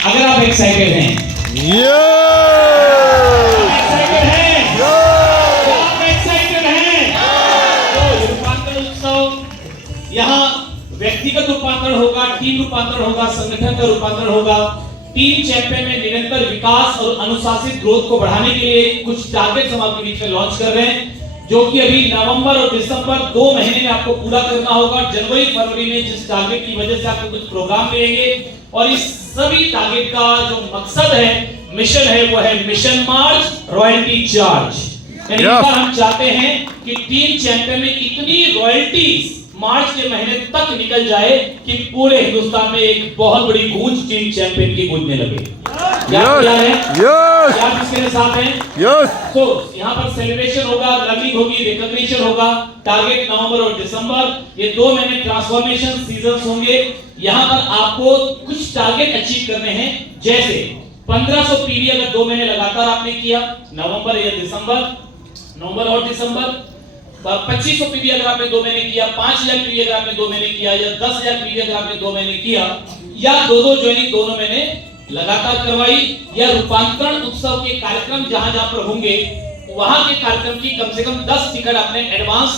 अगर आप एक्साइटेड हैं, एक्साइटेड हैं, आप एक्साइटेड हैं, तो रूपांतरण उत्सव यहाँ व्यक्तिगत रूपांतरण होगा, टीम रूपांतरण होगा, संगठन का रूपांतरण होगा। टीम चैंपियन में निरंतर विकास और अनुशासित ग्रोथ को बढ़ाने के लिए कुछ टारगेट्स हम आपके बीच में लॉन्च कर रहे हैं, जो कि अभी नवंबर और दिसंबर 2 महीने में आपको पूरा करना होगा। जनवरी फरवरी में जिस टारगेट की वजह से आपको कुछ प्रोग्राम मिलेंगे, और इस सभी टारगेट का जो मकसद है, मिशन है, वो है मिशन मार्च रॉयल्टी चार्ज। यानी हम चाहते हैं कि टीम चैंपियन में इतनी रॉयल्टीज मार्च के महीने तक निकल जाए कि पूरे हिंदुस्तान में एक बहुत बड़ी गूंज टीम चैंपियन की गूंजने लगे। आप इसके साथ हैं? तो यहाँ पर सेलिब्रेशन होगा, लर्निंग होगी, रिकॉग्निशन होगा। टारगेट नवंबर और दिसंबर, ये 2 महीने ट्रांसफॉर्मेशन सीजन होंगे। यहाँ पर आपको कुछ टारगेट अचीव करने हैं, जैसे 1500 पीवी अगर 2 महीने लगातार आपने किया, नवंबर या दिसंबर, नवंबर और दिसंबर। 2500 पीवी अगर आपने 2 महीने किया, 5000 पीवी अगर आपने 2 महीने किया, या 10000 पीवी अगर आपने 2 महीने किया, या 2 ज्वाइनिंग दोनों महीने लगातार करवाई, या रूपांतरण उत्सव के कार्यक्रम जहां जहां पर होंगे वहां के कार्यक्रम की कम से कम 10 टिकट आपने एडवांस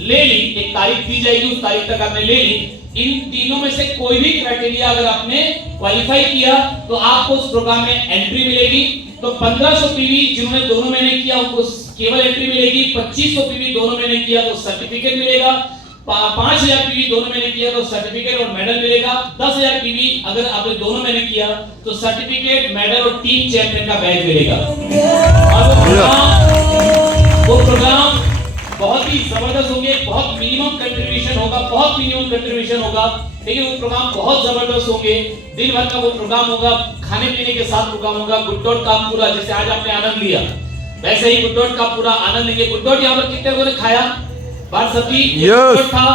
ले ली, एक तारीख दी जाएगी, उस तारीख तक आपने ले ली। इन तीनों में से कोई भी क्राइटेरिया अगर आपने क्वालिफाई किया तो आपको उस प्रोग्राम में एंट्री मिलेगी। तो 1500 पीवी जिन्होंने दोनों महीने किया उनको केवल एंट्री मिलेगी। 2500 पीवी दोनों महीने किया तो सर्टिफिकेट मिलेगा। 5000 पीवी दोनों महीने किया तो सर्टिफिकेट और मेडल मिलेगा। 10000 पीवी अगर आपने दोनों महीने किया तो सर्टिफिकेट, मेडल और टीम चैंपियन का बैज मिलेगा। और वो प्रोग्राम बहुत ही जबरदस्त होंगे, बहुत मिनिमम कंट्रीब्यूशन होगा, लेकिन वो प्रोग्राम बहुत जबरदस्त होंगे। दिन भर का वो प्रोग्राम होगा, खाने पीने के साथ प्रोग्राम होगा। गुड डॉट का पूरा, जैसे आज आपने आनंद लिया, वैसे ही गुड डॉट का पूरा आनंद लेंगे। गुड डॉट यहाँ पर कितने लोगों ने खाया? बात सब्जी था।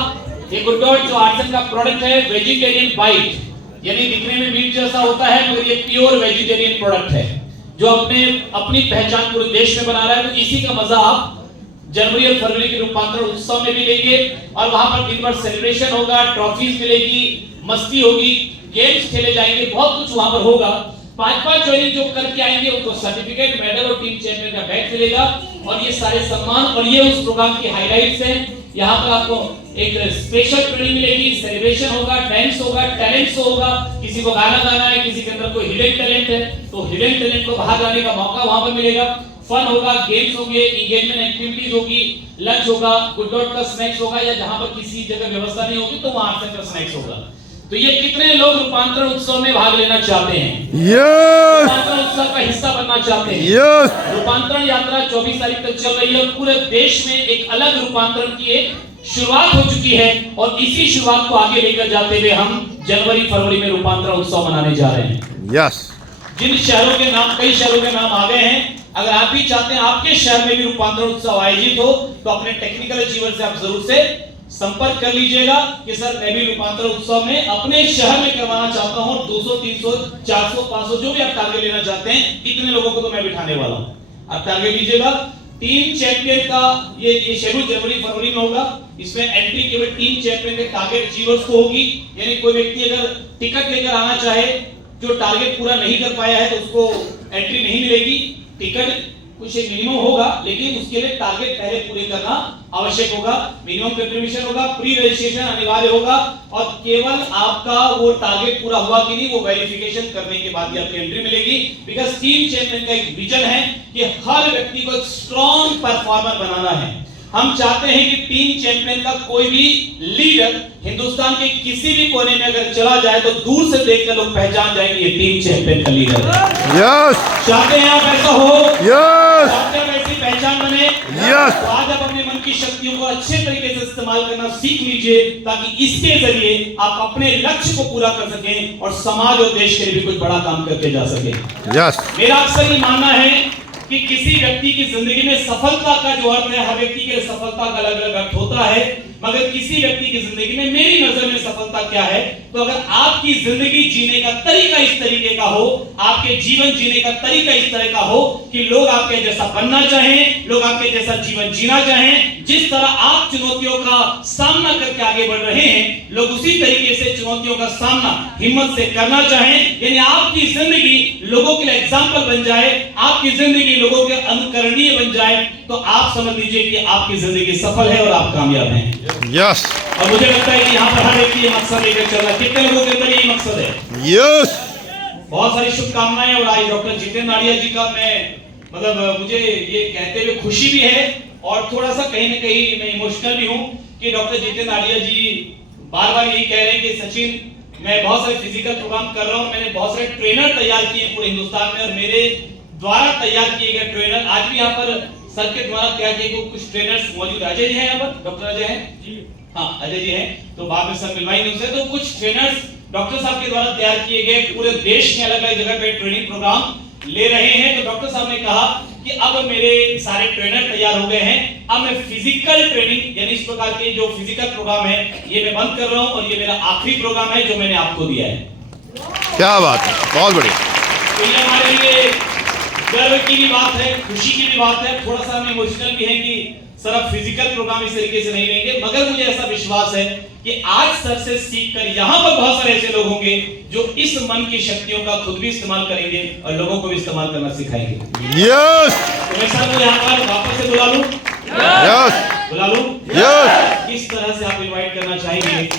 ये गुड डॉट जो आर्सन का प्रोडक्ट है, वेजिटेरियन बाइट, यानी दिखने में मीट जैसा होता है मगर ये प्योर वेजिटेरियन प्रोडक्ट है, जो अपनी पहचान पूरे देश में बना रहा है। तो इसी का मजा आप जनवरी और फरवरी के रूपांतरण उत्सव में भी लेंगे, और वहां पर दिन भर सेलिब्रेशन होगा, ट्रॉफीज मिलेगी, मस्ती होगी, गेम्स खेले जाएंगे, बहुत कुछ वहां पर होगा। 5 ज्वाइनिंग जो करके आएंगे उनको सर्टिफिकेट, मेडल और टीम चैंपियन का बैच मिलेगा, और ये सारे सम्मान। और ये उस प्रोग्राम की हाइलाइट्स हैं। यहाँ पर आपको एक स्पेशल ट्रेनिंग मिलेगी, सेलिब्रेशन होगा, डांस होगा, टैलेंट शो होगा। किसी को गाना गाना है, किसी के अंदर कोई हिडन टैलेंट है, तो हिडन टैलेंट को बाहर लाने का मौका वहां पर मिलेगा। फन होगा, गेम्स होंगे, एंगेजमेंट एक्टिविटीज होगी, लंच होगा, गुड डॉट का स्नैक्स होगा, या जहां पर किसी जगह व्यवस्था नहीं होगी तो वहां आर्सन का स्नैक्स होगा। तो ये कितने लोग रूपांतरण उत्सव में भाग लेना चाहते हैं? रूपांतरण उत्सव का हिस्सा बनना चाहते हैं? रूपांतरण यात्रा 24 तारीख तक चल रही है। पूरे देश में एक अलग रूपांतरण की एक शुरुआत हो चुकी है, और इसी शुरुआत को आगे लेकर जाते हुए हम जनवरी फरवरी में रूपांतरण उत्सव मनाने जा रहे हैं। जिन शहरों के नाम, कई शहरों के नाम आ गए हैं। अगर आप भी चाहते हैं आपके शहर में भी रूपांतरण उत्सव आयोजित हो, तो अपने टेक्निकल अचीवर से आप जरूर से संपर्क कर लीजिएगा कि सर मैं भी रूपांतरण उत्सव में अपने शहर में करवाना चाहता हूं। 200, 300, 400, 500 जो भी आप टारगेट लेना चाहते हैं, इतने लोगों को तो मैं बिठाने वाला हूं। आप टारगेट लीजिएगा। टीम चैंपियन का ये शेड्यूल जनवरी फरवरी में होगा। इसमें एंट्री केवल टीम चैंपियन के टारगेट अचीवर्स को होगी, यानी कोई व्यक्ति अगर टिकट लेकर आना चाहे जो टारगेट पूरा नहीं कर पाया है तो उसको एंट्री नहीं मिलेगी। टिकट कुछ एक मिनिमम होगा, लेकिन उसके लिए टारगेट पहले पूरे करना आवश्यक होगा। मिनिमम कंट्रीब्यूशन होगा, प्री रजिस्ट्रेशन अनिवार्य होगा, और केवल आपका वो टारगेट पूरा हुआ कि नहीं वो वेरिफिकेशन करने के बाद ही आपकी एंट्री मिलेगी। बिकॉज़ टीम चैंपियन का एक विजन है कि हर व्यक्ति को एक स्ट्रॉन्ग परफॉर्मर बनाना है। हम चाहते हैं कि टीम चैंपियन का कोई भी लीडर हिंदुस्तान के किसी भी कोने में अगर चला जाए तो दूर से देखकर लोग पहचान जाएंगे ये टीम चैंपियन का लीडर है। चाहते हैं आप ऐसा हो? चाहते हैं ऐसी पहचान बने? तो आज आप अपने मन की शक्तियों को अच्छे तरीके से इस्तेमाल करना सीख लीजिए, ताकि इसके जरिए आप अपने लक्ष्य को पूरा कर सकें और समाज और देश के लिए भी कुछ बड़ा काम करके जा सकें। मेरा अक्सर ये मानना है कि किसी व्यक्ति की जिंदगी में सफलता का जो अर्थ है, हर व्यक्ति के लिए सफलता का अलग अलग अर्थ होता है, मगर किसी व्यक्ति की जिंदगी में मेरी नजर में सफलता क्या है, तो अगर आपकी जिंदगी जीने का तरीका इस तरीके का हो, आपके जीवन जीने का तरीका इस तरह का हो कि लोग आपके जैसा बनना चाहें, लोग आपके जैसा जीवन जीना चाहें, जिस तरह आप चुनौतियों का सामना करके आगे बढ़ रहे हैं, लोग उसी तरीके से चुनौतियों का सामना हिम्मत से करना चाहें, यानी आपकी जिंदगी लोगों के लिए एग्जाम्पल बन जाए, आपकी जिंदगी लोगों के अनुकरणीय बन जाए, तो आप समझ लीजिए कि आपकी जिंदगी सफल है और आप कामयाब हैं। यस और मुझे लगता है कि यहाँ पर हर व्यक्ति ये मकसद लेकर चल रहा है। कितने लोगों के अंदर यही मकसद है? यस बहुत सारी शुभकामनाएं। और आज डॉक्टर जितेंद्र नाडिया जी का मैं मतलब मुझे ये कहते हुए खुशी भी है और थोड़ा सा कहीं ना कहीं मैं इमोशनल भी हूँ कि डॉक्टर जितेंद्र नाडिया जी बार बार यही कह रहे हैं कि सचिन, मैं बहुत सारे फिजिकल प्रोग्राम कर रहा हूँ, मैंने बहुत सारे ट्रेनर तैयार किए पूरे हिंदुस्तान में, और मेरे द्वारा तैयार किए गए ट्रेनर आज भी यहाँ पर सर के द्वारा तैयार किए गए कुछ ट्रेनर्स मौजूद। अजय जी हैं यहाँ पर, डॉक्टर अजय हैं जी, हाँ अजय जी हैं, तो बाद में सर मिलवाएंगे उनसे। तो कुछ ट्रेनर्स डॉक्टर साहब के द्वारा तैयार किए गए पूरे देश में अलग अलग जगह पे ट्रेनिंग प्रोग्राम ले रहे हैं। तो डॉक्टर साहब ने कहा कि अब मेरे सारे ट्रेनर तैयार हो गए हैं, अब मैं फिजिकल ट्रेनिंग यानी इस प्रकार के जो फिजिकल प्रोग्राम है ये मैं बंद कर रहा हूं और ये मेरा आखिरी प्रोग्राम है जो मैंने आपको दिया है। क्या बात है, बहुत बढ़िया। तो ये हमारे लिए गर्व की भी बात है, खुशी की भी बात है, थोड़ा सा हम इमोशनल भी है कि सर अब फिजिकल प्रोग्राम इस तरीके से नहीं रहेंगे, मगर मुझे ऐसा विश्वास है कि आज सर से सीखकर यहाँ पर बहुत सारे ऐसे लोग होंगे जो इस मन की शक्तियों का खुद भी इस्तेमाल करेंगे और लोगों को भी इस्तेमाल करना सिखाएंगे। यस तो मैं सर को यहाँ पर वापस से बुला लूं, यस बुला लूं, यस किस तरह से आप इनवाइट करना चाहेंगे